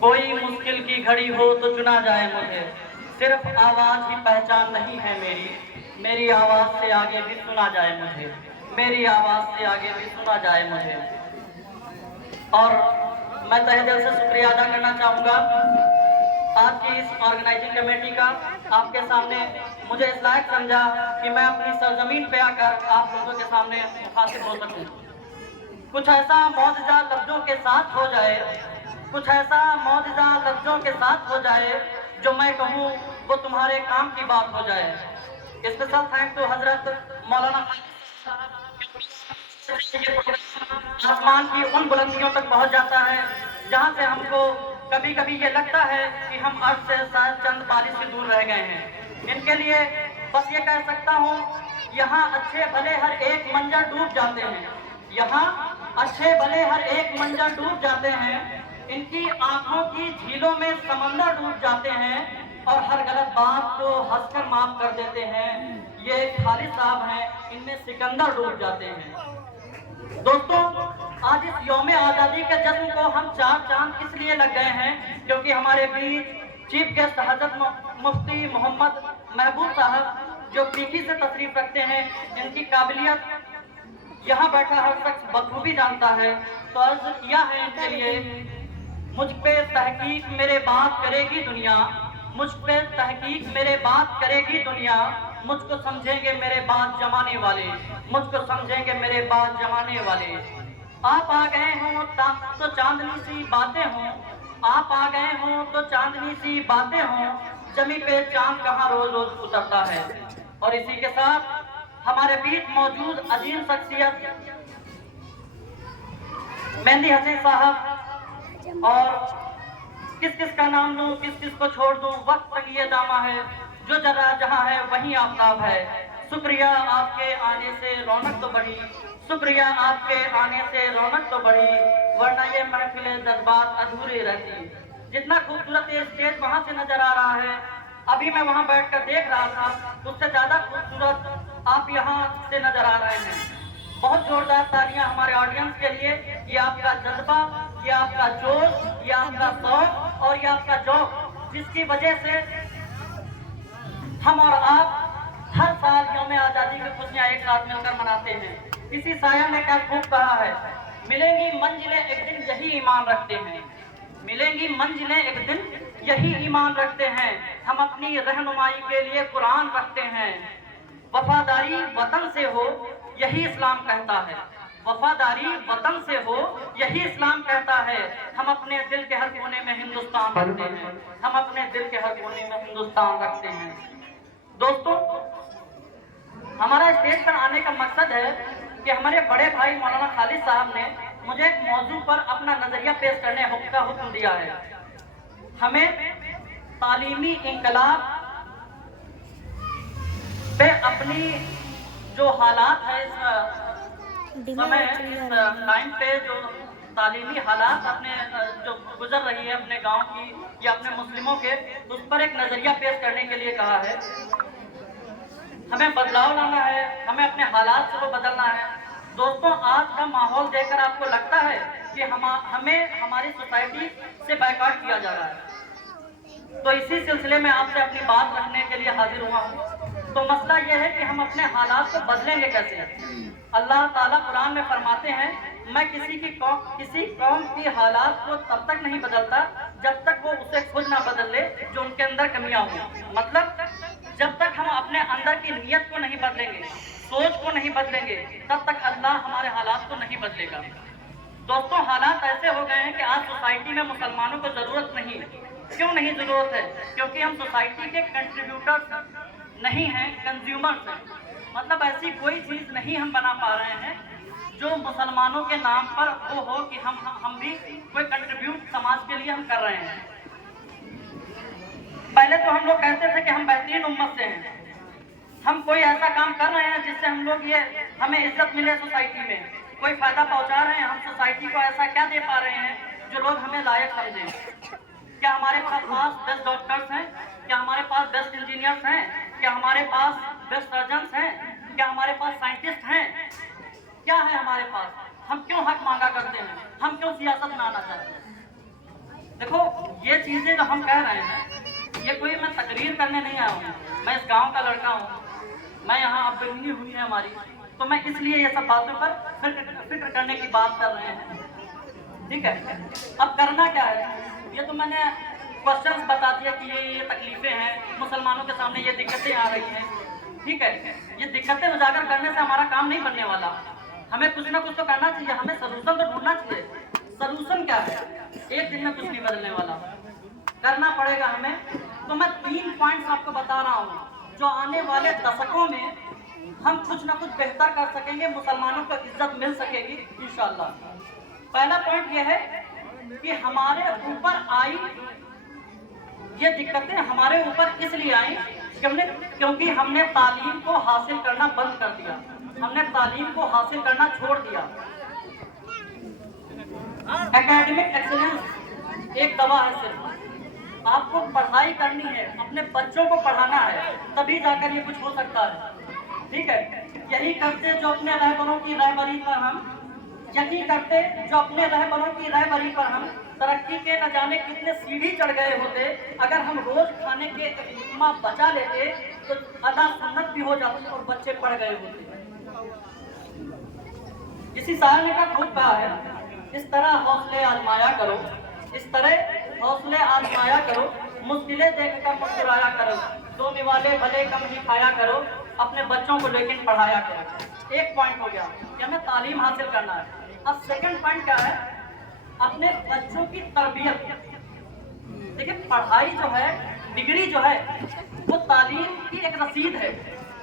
कोई मुश्किल की घड़ी हो तो चुना जाए मुझे, सिर्फ आवाज ही पहचान नहीं है मेरी, मेरी आवाज से आगे भी सुना जाए मुझे, मेरी आवाज से आगे भी सुना जाए मुझे। और मैं तहे दिल से शुक्रिया अदा करना चाहूँगा आज की इस ऑर्गेनाइजिंग कमेटी का। आपके सामने मुझे इस लायक समझा कि मैं अपनी सरजमीन पे आकर आप लोगों के सामने मुखातिब हो सकूं। कुछ ऐसा मौजूदा लफ्जों के साथ हो जाए, कुछ ऐसा मौजूदा लफ्जों के साथ हो जाए जो मैं कहूँ वो तुम्हारे काम की बात हो जाए। स्पेशल थैंक टू हजरत मौलाना आसमान की उन बुलंदियों तक पहुंच जाता है जहां से हमको कभी कभी ये लगता है कि हम अर्थ से शायद चंद बारिश से दूर रह गए हैं। इनके लिए बस ये कह सकता हूँ, यहाँ अच्छे भले हर एक मंजर डूब जाते हैं, यहाँ अच्छे भले हर एक मंजर डूब जाते हैं, इनकी आंखों की झीलों में समंदर डूब जाते हैं और हर गलत बात को हंसकर माफ कर देते हैं। ये खालिद साहब हैं, इनमें सिकंदर डूब जाते हैं। दोस्तों, आज इस यौम आज़ादी के जश्न को हम चार चांद इसलिए लग गए हैं क्योंकि हमारे बीच चीफ गेस्ट हजरत मुफ्ती मोहम्मद महबूब साहब जो पीकी से तशरीफ रखते हैं, इनकी काबिलियत यहाँ बैठा हर शख्स बखूबी जानता है। तो अर्ज किया है इनके लिए, मुझ पे तहकीक मेरे बात करेगी दुनिया, मुझ पे तहकीक मेरे बात करेगी दुनिया, मुझको समझेंगे मेरे बात जमाने वाले, मुझको समझेंगे मेरे बात जमाने वाले। आप आ गए हो तो चांदनी सी बातें हों, आप आ गए हो तो चांदनी सी बातें हों, जमी पे चांद कहाँ रोज रोज उतरता है। और इसी के साथ हमारे बीच मौजूद अजीम शख्सियत मेहंदी हसन साहब, और किस किस का नाम लूं किस किस को छोड़ दूं, वक्त तंगिए दामा है, जो जरा जहां है वहीं आफ्ताब है। शुक्रिया आपके आने से रौनक तो बढ़ी, शुक्रिया आपके आने से रौनक तो बढ़ी, वरना ये महफिल जज्बात अधूरी रहती। जितना खूबसूरत ये स्टेज वहां से नजर आ रहा है, अभी मैं वहां बैठकर देख रहा था, उससे ज्यादा खूबसूरत आप यहाँ से नजर आ रहे हैं। बहुत जोरदार तालियां हमारे ऑडियंस के लिए। ये आपका जज्बा, ये आपका जोश, ये आपका शौक और ये आपका जौक, जिसकी वजह से हम और आप हर साल यौम आज़ादी की खुशियां एक साथ मिलकर मनाते हैं। इसी शायर ने क्या खूब कहा है, मिलेंगी मंजिलें एक दिन यही ईमान रखते हैं, मिलेंगी मंजिलें एक दिन यही ईमान रखते हैं, हम अपनी रहनुमाई के लिए कुरान रखते हैं। वफादारी वतन से हो यही इस्लाम कहता है, वफादारी वतन से हो यही इस्लाम कहता है, हम अपने दिल के हर कोने में हिंदुस्तान रखते हैं, हम अपने दिल के हर कोने में हिंदुस्तान रखते हैं। दोस्तों, हमारा स्टेज पर आने का मकसद है कि हमारे बड़े भाई मौलाना खालिद साहब ने मुझे एक मौजू पर अपना नजरिया पेश करने का हुक्म दिया है। हमें तालीमी इंकलाब पे अपनी जो हालात है इस समय, इस टाइम पे जो तालीमी हालात अपने जो गुजर रही है अपने गांव की या अपने मुस्लिमों के, उस पर एक नजरिया पेश करने के लिए कहा है। हमें बदलाव लाना है, हमें अपने हालात से वो बदलना है। दोस्तों, आज का माहौल देखकर आपको लगता है कि हमें हमारी सोसाइटी से बायकॉट किया जा रहा है, तो इसी सिलसिले में आपसे अपनी बात रखने के लिए हाजिर हुआ हूँ। तो मसला यह है कि हम अपने हालात को बदलेंगे कैसे। अल्लाह ताला कुरान में फरमाते हैं, मैं किसी कौम की हालात को तब तक नहीं बदलता जब तक वो उसे खुद ना बदल ले जो उनके अंदर कमियां हों। मतलब जब तक हम अपने अंदर की नीयत को नहीं बदलेंगे, सोच को नहीं बदलेंगे, तब तक अल्लाह हमारे हालात को नहीं बदलेगा। दोस्तों, हालात ऐसे हो गए हैं कि आज सोसाइटी में मुसलमानों को जरूरत नहीं है। क्यों नहीं जरूरत है? क्योंकि हम सोसाइटी के कंट्रीब्यूटर्स नहीं हैं, कंज्यूमर्स हैं। मतलब ऐसी कोई चीज नहीं हम बना पा रहे हैं जो मुसलमानों के नाम पर वो हो कि हम भी कोई कंट्रीब्यूट समाज के लिए हम कर रहे हैं। पहले तो हम लोग कहते थे कि हम बेहतरीन उम्मत से हैं, हम कोई ऐसा काम कर रहे हैं जिससे हम लोग हमें इज्जत मिले, सोसाइटी में कोई फायदा पहुंचा रहे हैं, हम सोसाइटी को ऐसा क्या दे पा रहे हैं जो लोग हमें लायक समझें। क्या हमारे पास बेस्ट डॉक्टर्स हैं? क्या हमारे पास बेस्ट इंजीनियर्स हैं? क्या हमारे पास बेस्ट सर्जन्स हैं? क्या हमारे पास साइंटिस्ट हैं? क्या है हमारे पास? हम क्यों हक मांगा करते हैं? हम क्यों सियासत में आना चाहते हैं? देखो, ये चीज़ें जो हम कह रहे हैं, ये कोई मैं तकरीर करने नहीं आया हूँ। मैं इस गांव का लड़का हूँ, मैं यहाँ अपनी हुई है हमारी, तो मैं इसलिए ये सब बातों पर फिक्र करने की बात कर रहे हैं। ठीक है, अब करना क्या है, ये तो मैंने क्वेश्चंस बता दिया कि ये तकलीफें हैं, मुसलमानों के सामने ये दिक्कतें आ रही हैं। ठीक है, ये दिक्कतें उजागर करने से हमारा काम नहीं बनने वाला। हमें कुछ ना कुछ तो करना चाहिए, हमें सलूशन तो ढूंढना चाहिए। सलूशन क्या है, एक दिन में कुछ नहीं बदलने वाला, करना पड़ेगा हमें। तो मैं 3 पॉइंट्स आपको बता रहा हूँ जो आने वाले दशकों में हम कुछ ना कुछ बेहतर कर सकेंगे, मुसलमानों को इज्जत मिल सकेगी इंशाअल्लाह। पहला पॉइंट यह है कि हमारे ऊपर आई ये दिक्कतें हमारे ऊपर इसलिए आई क्योंकि हमने तालीम को हासिल करना बंद कर दिया, हमने तालीम को हासिल करना छोड़ दिया। एकेडमिक एक्सीलेंस एक दवा है, सिर्फ आपको पढ़ाई करनी है, अपने बच्चों को पढ़ाना है, तभी जाकर ये कुछ हो सकता है। ठीक है, यही करते जो अपने रहबरों की रहबरी पर हम यही करते जो अपने रहबरों की रहबरी पर हम तरक्की के न जाने कितने सीढ़ी चढ़ गए होते। अगर हम रोज खाने के लुकमा बचा लेते तो अदा सुन्नत भी हो जाती और बच्चे पढ़ गए होते। किसी शायर ने खूब कहा है, इस तरह हौसले आजमाया करो, इस तरह हौसले आजमाया करो, मुश्किलें देखकर मुस्कुराया करो, दो निवाले भले कम ही खाया करो, अपने बच्चों को लेकिन पढ़ाया करो। एक पॉइंट हो गया कि हमें तालीम हासिल करना है। अब सेकंड पॉइंट क्या है, अपने बच्चों की तरबियत। देखिए, पढ़ाई जो है, डिग्री जो है, वो तालीम की एक रसीद है।